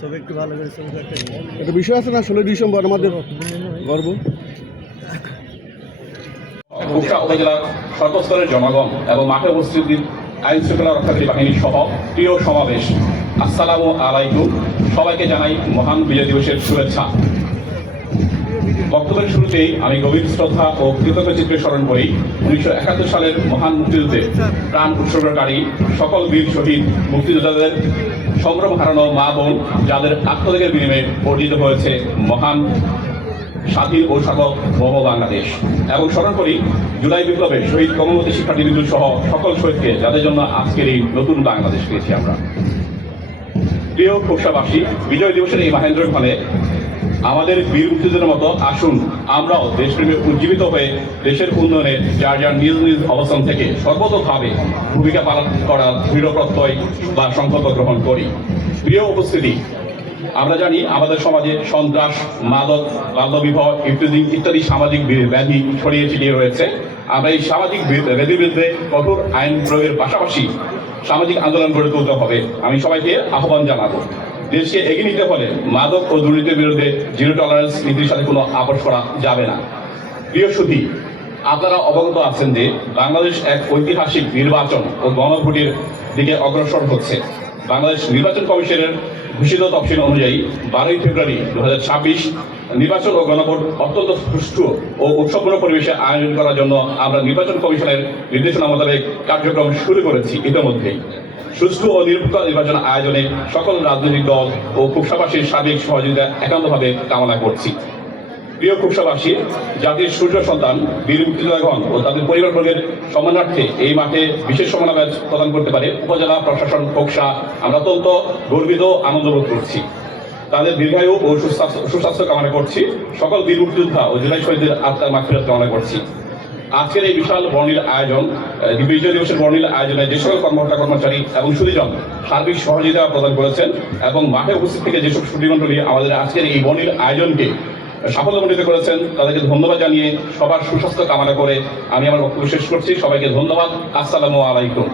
সব একটু ভালো করে ছবি করতে একটা বিষয় আছে না, 16 ডিসেম্বর আমাদের গর্ব। কুষ্টিয়া উপজেলার সর্বস্তরের জনগণ এবং মাঠে উপস্থিত আইন শৃঙ্খলা রক্ষাকারী বাহিনী সহ প্রিয় সমাবেশ, আসসালামু আলাইকুম। সবাইকে জানাই মহান বিজয় দিবসের শুভেচ্ছা। বক্তব্যের শুরুতেই আমি গভীর শ্রদ্ধা ও কৃতজ্ঞ চিত্রে স্মরণ করি 1971 সালের মহান মুক্তিযুদ্ধে প্রাণ উৎসর্গকারী সকল বীর শহীদ মুক্তিযোদ্ধাদের, সংগ্রাম হারানো মা বোন, যাদের আত্মত্যাগের বিনিময়ে অর্জিত হয়েছে মহান স্বাধীন ও সার্বভৌম বাংলাদেশ। এবং স্মরণ করি জুলাই বিপ্লবে শহীদ কর্মবতী শিক্ষার্থীবৃন্দ সহ সকল শহীদকে, যাদের জন্য আজকের এই নতুন বাংলাদেশ পেয়েছি আমরা। প্রিয় কুষ্টিয়াবাসী, বিজয় দিবসের এই মহেন্দ্রক্ষণে আমাদের বীর মুক্তিযোদ্ধাদের মতো আসুন আমরাও দেশপ্রেমে উজ্জীবিত হয়ে দেশের উন্নয়নে যার যার নিজ নিজ অবস্থান থেকে সর্বতোভাবে ভূমিকা পালন করার দৃঢ় প্রত্যয় বা সংকল্প গ্রহণ করি। প্রিয় উপস্থিতি, আমরা জানি আমাদের সমাজে সন্ত্রাস, মাদক, বাল্যবিবাহ, ইত্যাদি ইত্যাদি সামাজিক ব্যাধি ছড়িয়ে ছিটিয়ে রয়েছে। আমরা এই সামাজিক ব্যাধির বিরুদ্ধে কঠোর আইন প্রয়োগের পাশাপাশি সামাজিক আন্দোলন গড়ে তুলতে হবে। আমি সবাইকে আহ্বান জানাবো, দেশকে এগিয়ে নিতে হলে মাদক ও দুর্নীতির বিরুদ্ধে জিরো টলারেন্স নীতির সাথে কোনো আপোষ করা যাবে না। প্রিয় সুধী, আপনারা অবগত আছেন যে বাংলাদেশ এক ঐতিহাসিক নির্বাচন ও গণভোটের দিকে অগ্রসর হচ্ছে। বাংলাদেশ নির্বাচন কমিশনের ঘোষিত তফসিল অনুযায়ী 12ই ফেব্রুয়ারি 2026 নির্বাচন ও গণভোট অত্যন্ত সুষ্ঠু ও উৎসবপূর্ণ পরিবেশে আয়োজন করার জন্য আমরা নির্বাচন কমিশনের নির্দেশনা মোতাবেক কার্যক্রম শুরু করেছি। ইতিমধ্যেই সুষ্ঠু ও নিরপেক্ষ নির্বাচন আয়োজনে সকল রাজনৈতিক দল ও কুষ্টিয়াবাসীর সার্বিক সহযোগিতা একান্তভাবে কামনা করছি। প্রিয় কুষ্টিয়াবাসী, জাতির সূর্য সন্তান বীর মুক্তিযোদ্ধাগণ ও তাদের পরিবারবর্গের সম্মানার্থে এই মাঠে বিশেষ সম্মাননা প্রদান করতে পারে উপজেলা প্রশাসন কুষ্টিয়া আমরা অত্যন্ত গর্বিত, আনন্দবোধ করছি। তাদের দীর্ঘায়ু ও সুস্বাস্থ্য কামনা করছি। সকল বীর মুক্তিযোদ্ধা ও জুলাই শহীদদের আত্মার মাগফিরাত কামনা করছি। আজকের এই বিশাল বর্ণিল আয়োজন, বিজয় দিবসের বর্ণিল আয়োজনে যে সকল কর্মকর্তা কর্মচারী এবং সুধীজন সার্বিক সহযোগিতা প্রদান করেছেন এবং মাঠে উপস্থিত থেকে যেসব সুধীমণ্ডলী আমাদের আজকের এই বর্ণিল আয়োজনকে সাফল্যমণ্ডিত করেছেন, তাদেরকে ধন্যবাদ জানিয়ে সবার সুস্বাস্থ্য কামনা করে আমি আমার বক্তব্য শেষ করছি। সবাইকে ধন্যবাদ। আসসালামু আলাইকুম।